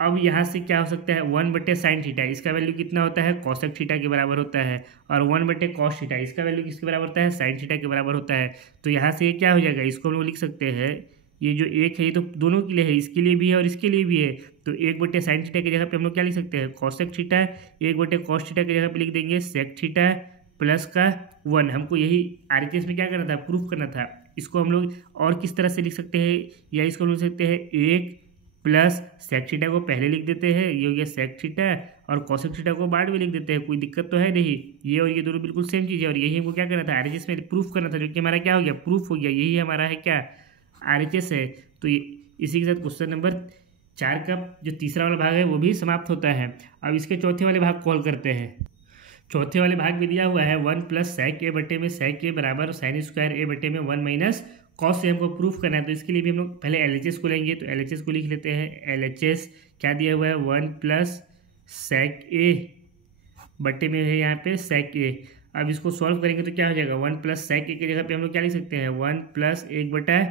अब यहाँ से क्या हो सकता है, 1 बटे साइन थीटा, इसका वैल्यू कितना होता है, कॉसेक थीटा के बराबर होता है, और 1 बटे कॉस थीटा, इसका वैल्यू किसके बराबर होता है, साइन थीटा के बराबर होता है। तो यहाँ से ये क्या हो जाएगा, इसको हम लोग लिख सकते हैं, ये जो 1 है ये तो दोनों के लिए है, इसके लिए भी है और इसके लिए भी है। तो 1 बटे साइन थीटा की जगह पे हम लोग क्या लिख सकते हैं, कॉसेक थीटा, 1 बटे कॉस थीटा की जगह पे लिख देंगे सेक थीटा प्लस का 1। हमको यही आरएचएस में क्या करना था, प्रूफ करना था। इसको हम लोग और किस तरह से लिख सकते हैं, या इसको लिख सकते हैं 1 प्लस सेक थीटा को पहले लिख देते हैं, ये हो गया सेक थीटा, और कॉसेक थीटा को बाद में लिख देते हैं, कोई दिक्कत तो है नहीं। ये और ये दोनों बिल्कुल सेम चीज़ है, और यही हमको क्या करना था, आरएचएस में प्रूफ करना था, जो कि हमारा क्या हो गया, प्रूफ हो गया। यही हमारा है क्या, आरएचएस है। तो इसी के साथ क्वेश्चन नंबर 4 का जो तीसरा वाला भाग है वो भी समाप्त होता है। अब इसके चौथे वाले भाग कॉल करते हैं। चौथे वाले भाग में दिया हुआ है 1 प्लस सेक ए बटे में सेक ए बराबर साइन स्क्वायर ए बटे में 1 माइनस कॉस से हमको प्रूफ करना है। तो इसके लिए भी हम लोग पहले एलएचएस को लेंगे, तो एलएचएस को लिख लेते हैं। एलएचएस क्या दिया हुआ है, 1 प्लस सेक ए बटे में है यहाँ पे सेक ए। अब इसको सॉल्व करेंगे तो क्या हो जाएगा, 1 प्लस सेक ए की जगह पे हम लोग क्या लिख सकते हैं, 1 प्लस 1 बटा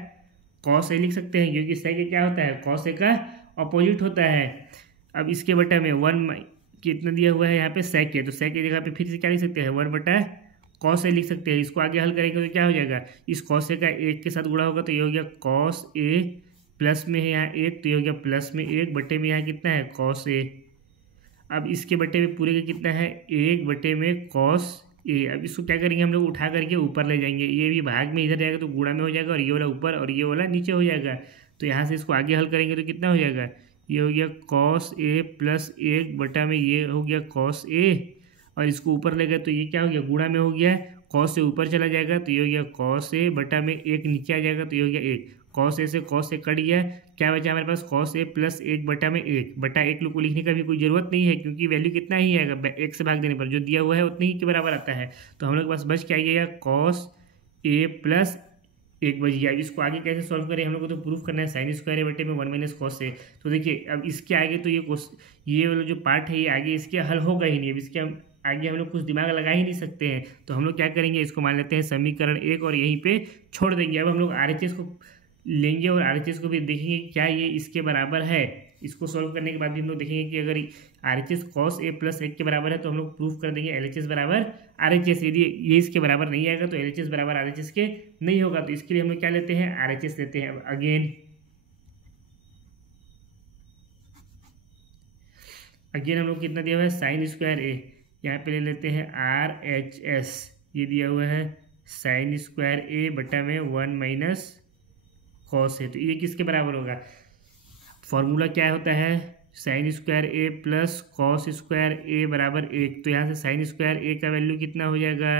कॉस ए लिख सकते हैं, क्योंकि सेक ए क्या होता है, कॉस ए का अपोजिट होता है। अब इसके बटा में 1 कितना दिया हुआ है यहाँ पे सेक ए, तो सेक की जगह पे फिर से क्या लिख सकते हैं, 1 बटा कॉस ए लिख सकते हैं। इसको आगे हल करेंगे तो क्या हो जाएगा, इस कॉस ए का 1 के साथ गुणा होगा, तो ये हो गया कॉस ए प्लस में है यहाँ 1 तो ये हो गया प्लस में 1 बटे में यहाँ कितना है कॉस ए। अब इसके बटे में पूरे का कितना है 1 बटे में कॉस ए। अब इसको क्या करेंगे हम लोग उठा करके ऊपर ले जाएंगे, ये भी भाग में इधर जाएगा तो गुणा में हो जाएगा और ये वाला ऊपर और ये वाला नीचे हो जाएगा। तो यहाँ से इसको आगे हल करेंगे तो कितना हो जाएगा, ये हो गया कॉस ए प्लस 1 बटा में ये हो गया कॉस ए और इसको ऊपर ले गए तो ये क्या हो गया गुणा में हो गया, कॉस से ऊपर चला जाएगा तो ये हो गया कॉस ए बटा में 1 नीचे आ जाएगा तो ये हो गया 1। कॉस ए से कॉस ए कट गया, क्या बचा हमारे पास कॉस ए प्लस 1 बटा में 1 बटा 1 को लिखने का भी कोई ज़रूरत नहीं है क्योंकि वैल्यू कितना ही आएगा 1 से भाग देने पर जो दिया हुआ है उतने ही के बराबर आता है। तो हम लोग के पास बच क्या आइएगा कॉस ए प्लस 1 बच गया। इसको आगे कैसे सॉल्व करें, हम लोग को तो प्रूफ करना है साइन स्क्वायर ए बटे में 1 माइनस कॉस ए। तो देखिए अब इसके आगे तो ये वाला जो पार्ट है ये आगे इसके हल होगा ही नहीं, अब इसके आगे हम लोग कुछ दिमाग लगा ही नहीं सकते हैं। तो हम लोग क्या करेंगे इसको मान लेते हैं समीकरण 1 और यहीं पे छोड़ देंगे। अब हम लोग RHS को लेंगे और RHS को भी देखेंगे क्या ये इसके बराबर है। इसको सॉल्व करने के बाद भी हम लोग देखेंगे कि अगर RHS cos a प्लस 1 के बराबर है तो हम लोग प्रूफ कर देंगे LHS बराबर RHS। यदि ये इसके बराबर नहीं आएगा तो LHS बराबर RHS के नहीं होगा। तो इसके लिए हम लोग क्या लेते हैं RHS लेते हैं। अगेन हम लोग कितना दिया हुआ है साइन स्क्वायर ए, यहाँ पे ले लेते हैं RHS, ये दिया हुआ है साइन स्क्वायर ए बटा में 1 माइनस कॉस है। तो ये किसके बराबर होगा, फॉर्मूला क्या होता है साइन स्क्वायर ए प्लस कॉस स्क्वायर ए बराबर 1। तो यहाँ से साइन स्क्वायर ए का वैल्यू कितना हो जाएगा,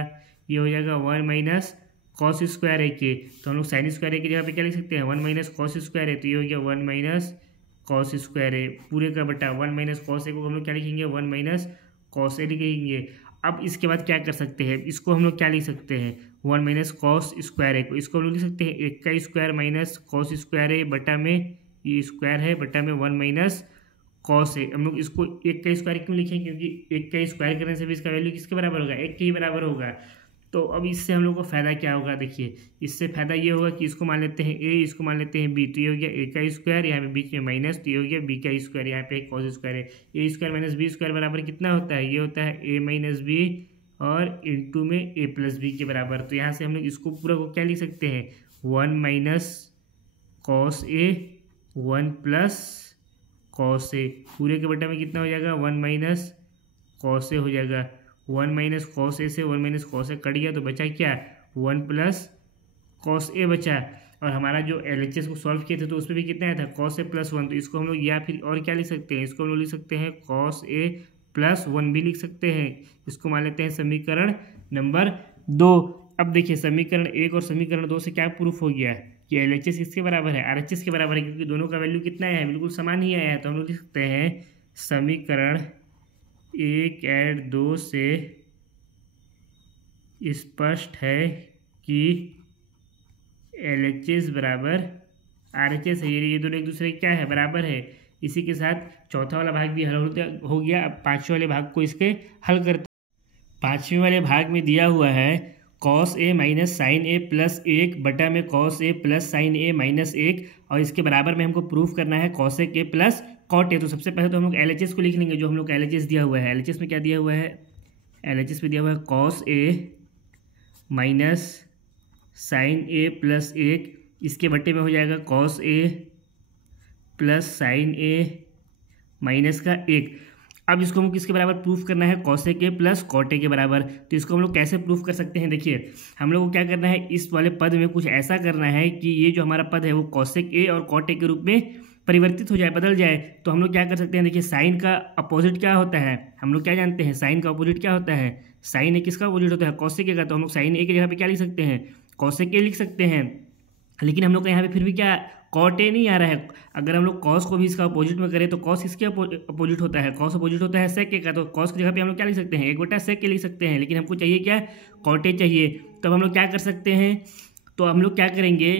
ये हो जाएगा 1 माइनस कॉस स्क्वायर ए के। तो हम लोग साइन स्क्वायर ए की जगह पे क्या लिख सकते हैं 1 माइनस कॉस स्क्वायर ए। तो ये हो गया 1 माइनस कॉस स्क्वायर ए पूरे का बटा 1 माइनस कॉस ए को हम लोग क्या लिखेंगे 1 माइनस कॉस ए लिखेंगे। अब इसके बाद क्या कर सकते हैं, इसको हम लोग क्या लिख सकते हैं 1 माइनस कॉस स्क्वायर ए को, इसको हम लोग लिख सकते हैं 1 का स्क्वायर माइनस कॉस स्क्वायर ए बटा में ये स्क्वायर है बटा में 1 माइनस कॉस ए। हम लोग इसको 1 का स्क्वायर क्यों लिखें, क्योंकि 1 का स्क्वायर करने से भी इसका वैल्यू किसके बराबर होगा 1 के ही बराबर होगा। तो अब इससे हम लोग को फायदा क्या होगा, देखिए इससे फायदा ये होगा कि इसको मान लेते हैं a, इसको मान लेते हैं b। तो ये हो गया a का स्क्वायर, यहाँ पे बीच में माइनस, तो ये हो गया b का स्क्वायर, यहाँ पे कॉस स्क्वायर है। a square minus b square बराबर कितना होता है, ये होता है a माइनस बी और इंटू में a प्लस बी के बराबर। तो यहाँ से हम लोग इसको पूरा को क्या लिख सकते हैं 1 minus cos A 1 plus cos A, पूरे के बटा में कितना हो जाएगा 1 माइनस कॉस ए हो जाएगा। 1 माइनस कॉस ए से 1 माइनस कॉस ए कट गया तो बचा क्या 1 प्लस कॉस ए बचा। और हमारा जो LHS को सॉल्व किए थे तो उसमें भी कितना आया था कॉस ए प्लस 1। तो इसको हम लोग या फिर और क्या लिख सकते हैं, इसको हम लोग लिख सकते हैं कॉस ए प्लस 1 भी लिख सकते हैं। इसको मान लेते हैं समीकरण नंबर 2। अब देखिए समीकरण 1 और समीकरण 2 से क्या प्रूफ हो गया कि LHS किसके बराबर है RHS के बराबर है, क्योंकि दोनों का वैल्यू कितना आया है बिल्कुल समान ही आया है। तो हम लोग लिख सकते हैं समीकरण 1 ऐड 2 से स्पष्ट है कि LHS बराबर RHS है। ये दोनों एक दूसरे क्या है बराबर है। इसी के साथ चौथा वाला भाग भी हल हो गया। अब पांचवें वाले भाग को इसके हल करते हैं। पांचवें वाले भाग में दिया हुआ है cos A minus sine A plus 1 बटा में cos A plus sine A minus 1 और इसके बराबर में हमको प्रूफ करना है cosec A plus cot A. तो सबसे पहले तो हम लोग LHS को लिख लेंगे, जो हम लोग LHS दिया हुआ है। LHS में क्या दिया हुआ है, LHS में दिया हुआ है cos A minus sine A plus 1, इसके बटे में हो जाएगा cos A plus sine A minus का 1। अब इसको हम किसके बराबर प्रूफ करना है cosec A plus cot A के बराबर। तो इसको हम लोग कैसे प्रूफ कर सकते हैं, देखिए हम लोग को क्या करना है इस वाले पद में कुछ ऐसा करना है कि ये जो हमारा पद है वो कॉसेक ए और कॉट ए के रूप में परिवर्तित हो जाए, बदल जाए। तो हम लोग क्या कर सकते हैं, देखिए साइन का अपोजिट क्या होता है, हम लोग क्या जानते हैं साइन का अपोजिट क्या होता है, साइन ए किसका अपोजिट होता है कॉसेक ए का। तो हम लोग साइन ए की जगह पे क्या लिख सकते हैं कॉसेक ए लिख सकते हैं। लेकिन हम लोग का यहाँ पे फिर भी क्या कॉट ए नहीं आ रहा है। अगर हम लोग कॉस को भी इसका अपोजिट में करें तो कॉस किसके अपोजिट होता है, कॉस अपोजिट होता है सेक ए का। तो कॉस की जगह पे हम लोग क्या लिख सकते हैं 1 बटा सेक ए लिख सकते हैं। लेकिन हमको चाहिए क्या कॉट ए चाहिए। तब हम लोग क्या कर सकते हैं, तो हम लोग क्या करेंगे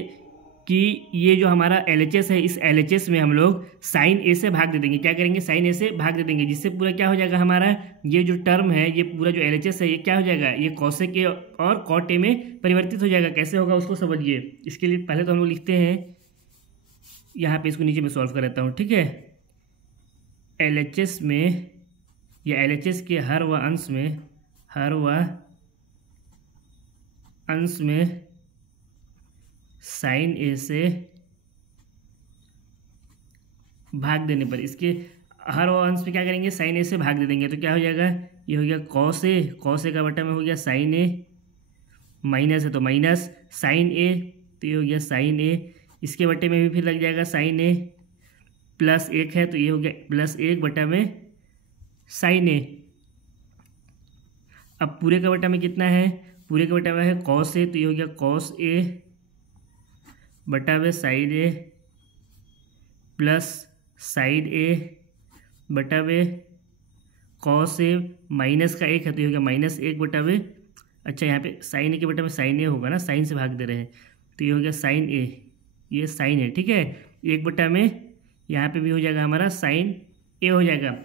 कि ये जो हमारा LHS है इस LHS में हम लोग साइन ए से भाग दे देंगे। क्या करेंगे साइन ए से भाग दे देंगे, जिससे पूरा क्या हो जाएगा हमारा ये जो टर्म है ये पूरा जो LHS है ये क्या हो जाएगा ये कॉसेक ए और कॉट ए में परिवर्तित हो जाएगा। कैसे होगा उसको समझिए। इसके लिए पहले तो हम लोग लिखते हैं यहाँ पे, इसको नीचे में सॉल्व कर लेता हूँ ठीक है। LHS में या LHS के हर वह अंश में साइन ए से भाग देने पर इसके हर अंश पे क्या करेंगे, साइन ए से भाग दे देंगे, तो क्या हो जाएगा, ये हो गया कॉस ए का बटा में हो गया साइन ए, माइनस है तो माइनस साइन ए, तो ये हो गया साइन ए, इसके बटे में भी फिर लग जाएगा साइन ए, प्लस 1 है तो ये हो गया +1 बटा में साइन ए। अब पूरे का बटा में कितना है, पूरे का बटा में है कॉस ए, तो ये हो गया कॉस ए बटा में साइन ए प्लस साइन ए बटा में कॉस ए, माइनस का 1 है तो ये हो गया -1 बटा में, अच्छा यहाँ पे साइन ए के बटा में साइन ए होगा ना, साइन से भाग दे रहे हैं, तो ये हो गया साइन ए, ये साइन है, ठीक है, 1 बटा में यहाँ पे भी हो जाएगा हमारा साइन ए हो जाएगा।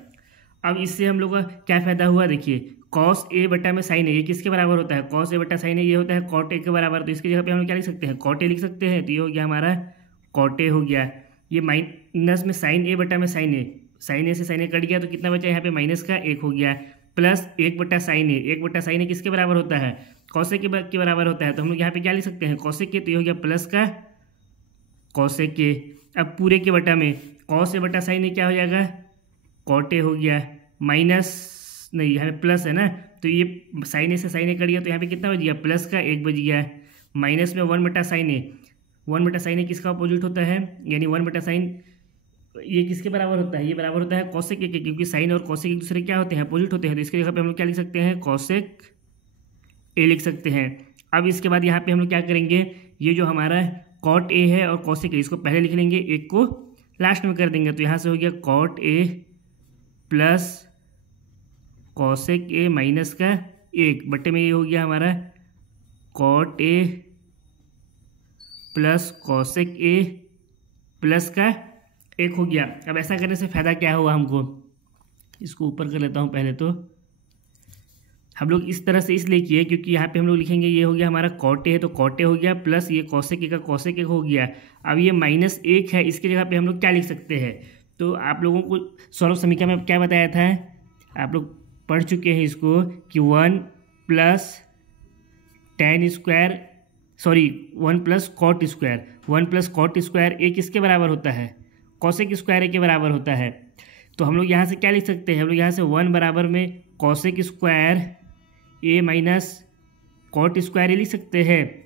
अब इससे हम लोग का क्या फ़ायदा हुआ, देखिए कॉस ए बटा में साइन ए, ये किसके बराबर होता है, कॉस ए बटा साइन ए ये होता है कॉट ए के बराबर, तो इसकी जगह पे हम लोग क्या लिख सकते हैं, कॉट ए लिख सकते हैं, तो ये हो गया हमारा कॉट ए हो गया। ये माइनस में साइन ए बटा में साइन ए से साइन ए कट गया तो कितना बचा, यहाँ पे माइनस का 1 हो गया, प्लस 1 बटा साइन ए, 1 बटा साइन ए किसके बराबर होता है, कॉसेक के बराबर होता है, तो हम लोग यहाँ पे क्या लिख सकते हैं, कॉसेक के, तो ये हो गया प्लस का कॉसेक के। अब पूरे के बटा में कॉस ए बटा साइन ए क्या हो जाएगा, कॉट ए हो गया, माइनस नहीं यहाँ पे प्लस है ना, तो ये साइन ए से साइन ए कट गया तो यहाँ पे कितना बच गया, प्लस का 1 बच गया, माइनस में 1 बटा साइन ए, 1 बटा साइन ए किसका अपोजिट होता है, यानी 1 बटा साइन ये किसके बराबर होता है, ये बराबर होता है कॉसेक ए के, क्योंकि साइन और कॉसेक एक दूसरे क्या होते हैं, अपोजिट होते हैं, तो इसके जगह पे हम लोग क्या लिख सकते हैं, कॉसेक ए लिख सकते हैं। अब इसके बाद यहाँ पे हम लोग क्या करेंगे, ये जो हमारा कॉट ए है और कॉसेक ए, इसको पहले लिख लेंगे, एक को लास्ट में कर देंगे, तो यहाँ से हो गया cot A plus cosec A minus का 1 बटे में ये हो गया हमारा cot A plus cosec A plus का 1 हो गया। अब ऐसा करने से फ़ायदा क्या हुआ हमको, इसको ऊपर कर लेता हूँ पहले, तो हम लोग इस तरह से इसलिए किए क्योंकि यहाँ पे हम लोग लिखेंगे ये हो गया हमारा कॉट ए है तो कॉट ए हो गया, प्लस ये कॉसेक ए का कॉसेक ए हो गया। अब ये -1 है, इसकी जगह पे हम लोग क्या लिख सकते हैं, तो आप लोगों को सौरभ समीकरण में क्या बताया था, आप लोग पढ़ चुके हैं इसको कि 1 plus cot square, 1 plus cot square A किसके बराबर होता है, कॉसेक स्क्वायर ए के बराबर होता है। तो हम लोग यहाँ से क्या लिख सकते हैं, हम लोग यहाँ से 1 बराबर में कॉसेक स्क्वायर ए माइनस कॉट स्क्वायर ए लिख सकते हैं।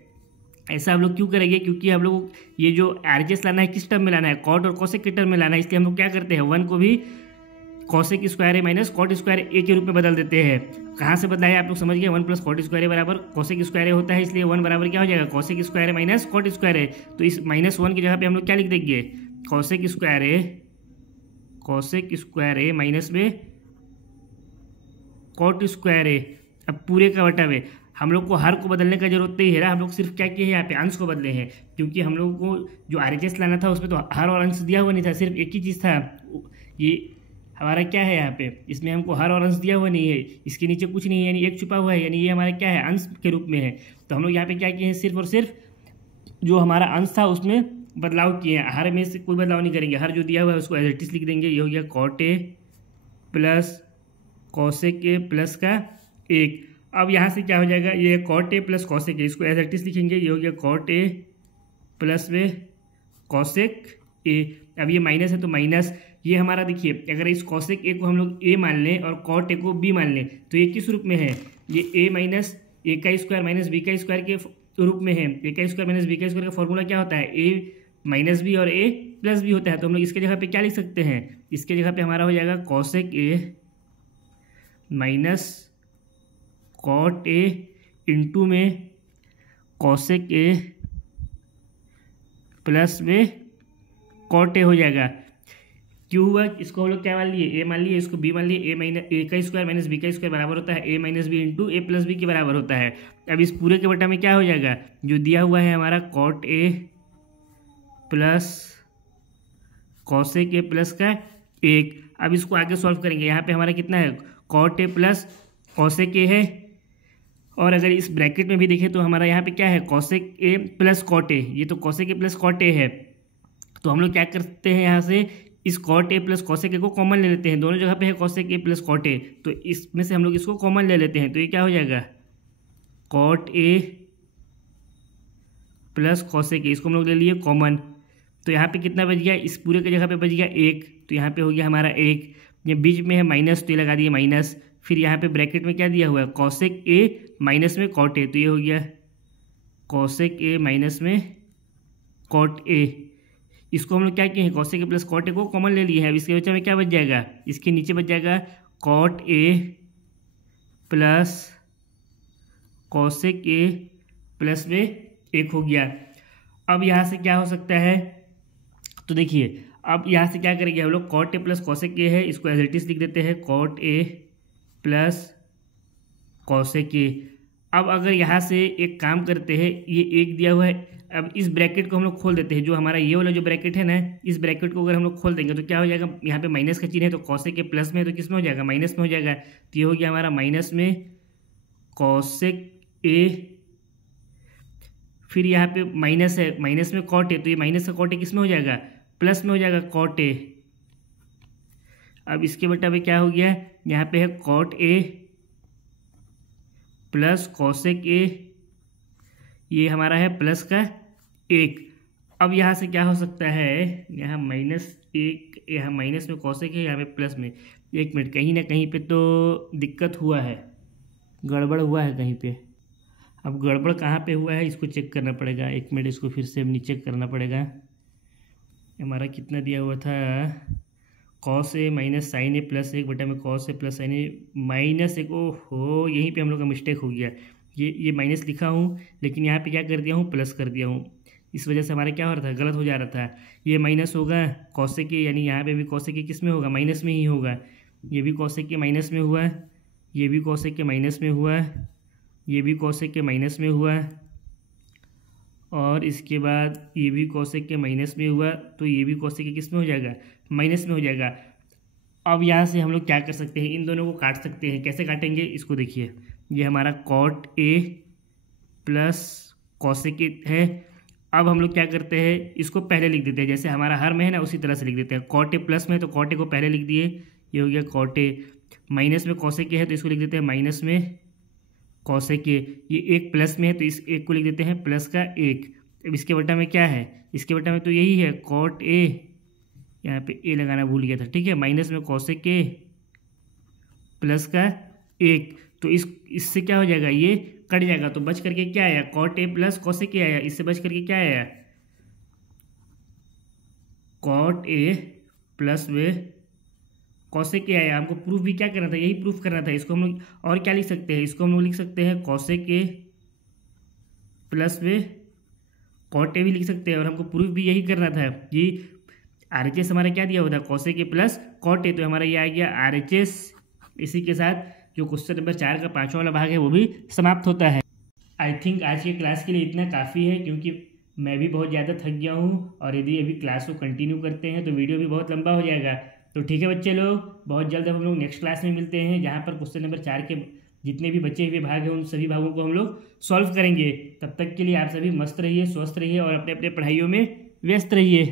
ऐसा हम लोग क्यों करेंगे, क्योंकि हम लोग ये जो RHS लाना है किस टर्म में लाना है, कॉट और कॉसेक के टर्म में लाना है, इसलिए हम लोग क्या करते हैं 1 को भी कॉसेक स्क्वायर ए माइनस कॉट स्क्वायर ए के रूप में बदल देते हैं। कहाँ से बदला है आप लोग समझ गए, 1 प्लस कॉट स्क्वायर ए बराबर कॉसेक स्क्वायर ए होता है, इसलिए 1 बराबर क्या हो जाएगा, कॉसेक स्क्वायर ए माइनस कॉट स्क्वायर ए। तो इस -1 की जगह पे हम लोग क्या लिख देंगे, कॉसेक स्क्वायर ए माइनस में कॉट स्क्वायर ए। अब पूरे का बटा में हम लोग को हर को बदलने का जरूरत नहीं है ना, हम लोग सिर्फ क्या किए हैं यहाँ पे अंश को बदले हैं, क्योंकि हम लोगों को जो RHS लाना था उसमें तो हर और अंश दिया हुआ नहीं था, सिर्फ एक ही चीज़ था, ये हमारा क्या है यहाँ पे, इसमें हमको हर और अंश दिया हुआ नहीं है, इसके नीचे कुछ नहीं है, यानी एक छुपा हुआ है, यानी ये हमारा क्या है, अंश के रूप में है। तो हम लोग यहाँ पे क्या किए हैं, सिर्फ और सिर्फ जो हमारा अंश था उसमें बदलाव किए हैं, हर में से कोई बदलाव नहीं करेंगे, हर जो दिया हुआ है उसको एज इट इज लिख देंगे। ये हो गया cot A plus cosec A plus का 1। अब यहाँ से क्या हो जाएगा, ये cot A plus cosec A, इसको एज इट इज लिखेंगे, ये हो गया कॉट ए प्लस में कॉसेक ए। अब ये माइनस है तो माइनस, ये हमारा देखिए अगर इस कॉसेक ए को हम लोग ए मान लें और कॉट ए को बी मान लें तो ये किस रूप में है, ये ए माइनस ए का स्क्वायर माइनस बी का स्क्वायर के रूप में है। ए का स्क्वायर माइनस बी का स्क्वायर का फॉर्मूला क्या होता है, ए माइनस बी और ए प्लस बी होता है। तो हम लोग इसके जगह पे क्या लिख सकते हैं, इसके जगह पे हमारा हो जाएगा cosec A minus cot A into में कॉसेक ए प्लस में कॉट ए हो जाएगा। क्यों हुआ, इसको हम लोग क्या मान लिए, ए मान लिए, इसको बी मान लिए, ए का स्क्वायर माइनस बी का स्क्वायर बराबर होता है ए माइनस बी इंटू ए प्लस बी के बराबर होता है। अब इस पूरे के बटा में क्या हो जाएगा, जो दिया हुआ है हमारा cot A plus cosec A plus का 1। अब इसको आगे सॉल्व करेंगे, यहाँ पे हमारा कितना है, cot A plus cosec A है, और अगर इस ब्रैकेट में भी देखें तो हमारा यहाँ पे क्या है, cosec A plus cot A, ये तो cosec A plus cot A है। तो हम लोग क्या करते हैं, यहाँ से इस cot A plus cosec A को कॉमन ले लेते हैं, दोनों जगह पे है cosec A plus cot A, तो इसमें से हम लोग इसको कॉमन ले लेते हैं, तो ये क्या हो जाएगा, cot A plus cosec A, इसको हम लोग ले लिए कॉमन, तो यहाँ पे कितना बच गया, इस पूरे की जगह पे बच गया 1, तो यहाँ पे हो गया हमारा 1। ये बीच में है माइनस, तो ये लगा दिए माइनस। फिर यहाँ पे ब्रैकेट में क्या दिया हुआ है, कॉसेक ए माइनस में कॉट ए, तो ये हो गया कॉसेक ए माइनस में कॉट ए। इसको हम लोग क्या किए हैं, cosec A plus cot A को कॉमन ले लिए हैं। अब इसके बच्चे में क्या बच जाएगा, इसके नीचे बच जाएगा cot A plus cosec A plus में 1 हो गया। अब यहाँ से क्या हो सकता है, तो देखिए अब यहाँ से क्या करेंगे हम लोग, cot A plus cosec A है, इसको एज इट इज लिख देते हैं cot A plus cosec A. अब अगर यहाँ से एक काम करते हैं, ये 1 दिया हुआ है, अब इस ब्रैकेट को हम लोग खोल देते हैं, जो हमारा ये वाला जो ब्रैकेट है ना, इस ब्रैकेट को अगर हम लोग खोल देंगे तो क्या हो जाएगा, यहाँ पे माइनस का चिन्ह है तो कॉसेक ए प्लस में है, तो किस में हो जाएगा, माइनस में हो जाएगा। तो ये हो गया हमारा माइनस में कॉसेक ए, फिर यहाँ पे माइनस है, माइनस में कॉट ए, तो ये माइनस का कॉट ए किस में हो जाएगा, प्लस में हो जाएगा कॉट ए। अब इसके बटा में क्या हो गया, यहाँ पे है cot A plus cosec A, ये हमारा है प्लस का 1। अब यहाँ से क्या हो सकता है, यहाँ -1, यहाँ माइनस में कॉसेक है, यहाँ पे प्लस में। 1 मिनट, कहीं ना कहीं पे तो दिक्कत हुआ है, गड़बड़ हुआ है कहीं पे। अब गड़बड़ कहाँ पे हुआ है इसको चेक करना पड़ेगा। 1 मिनट, इसको फिर से नीचे करना पड़ेगा। हमारा कितना दिया हुआ था, cos A minus sine A plus 1 बटा में cos A plus sine A minus 1। हो, यहीं पे हम लोग का मिस्टेक हो गया। ये माइनस लिखा हूँ, लेकिन यहाँ पे क्या कर दिया हूँ, प्लस कर दिया हूँ। इस वजह से हमारा क्या हो रहा था, गलत हो जा रहा था। ये माइनस होगा कॉसेक ए, यानी यहाँ पे भी कॉसेक ए किस में होगा, माइनस में ही होगा। ये भी कॉसेक ए माइनस में हुआ, ये भी कॉसेक ए माइनस में हुआ, ये भी कॉसेक के माइनस में हुआ, और इसके बाद ये भी कॉसेक के माइनस में हुआ, तो ये भी कॉसेक के किस में हो जाएगा, माइनस में हो जाएगा। अब यहाँ से हम लोग क्या कर सकते हैं, इन दोनों को काट सकते हैं। कैसे काटेंगे, इसको देखिए, ये हमारा cot A plus cosec A है। अब हम लोग क्या करते हैं, इसको पहले लिख देते हैं, जैसे हमारा हर में है ना उसी तरह से लिख देते हैं। कॉट ए प्लस में तो कॉट ए को पहले लिख दिए, ये हो गया कॉट ए। माइनस में कॉसेक ए है तो इसको लिख देते हैं माइनस में कॉसेक ए। ये 1 प्लस में है तो इस 1 को लिख देते हैं प्लस का 1। अब इसके बटा में क्या है, इसके बटा में तो यही है कॉट ए, यहाँ पे ए लगाना भूल गया था, ठीक है। माइनस में कॉसेक ए प्लस का 1, तो इससे क्या हो जाएगा, ये कट जाएगा, तो बच करके क्या आया, cot A plus cosec A आया। इससे बच करके क्या आया, कॉट ए प्लस में कॉसेक ए आया। हमको प्रूफ भी क्या करना था, यही प्रूफ करना था। इसको हम लोग और क्या लिख सकते हैं, इसको हम लोग लिख सकते हैं कॉसेक ए प्लस में कॉट ए भी लिख सकते हैं, और हमको प्रूफ भी यही करना था। ये RHS हमारा क्या दिया हुआ था, cosec A plus cot A, तो हमारा ये आ गया RHS। इसी के साथ जो क्वेश्चन नंबर 4 का 5वां वाला भाग है वो भी समाप्त होता है। आई थिंक आज के क्लास के लिए इतना काफ़ी है, क्योंकि मैं भी बहुत ज़्यादा थक गया हूँ, और यदि अभी क्लास को कंटिन्यू करते हैं तो वीडियो भी बहुत लंबा हो जाएगा। तो ठीक है बच्चे लोग, बहुत जल्द हम लोग नेक्स्ट क्लास में मिलते हैं, जहाँ पर क्वेश्चन नंबर 4 के जितने भी बचे हुए भाग हैं उन सभी भागों को हम लोग सॉल्व करेंगे। तब तक के लिए आप सभी मस्त रहिए, स्वस्थ रहिए, और अपने अपने पढ़ाइयों में व्यस्त रहिए।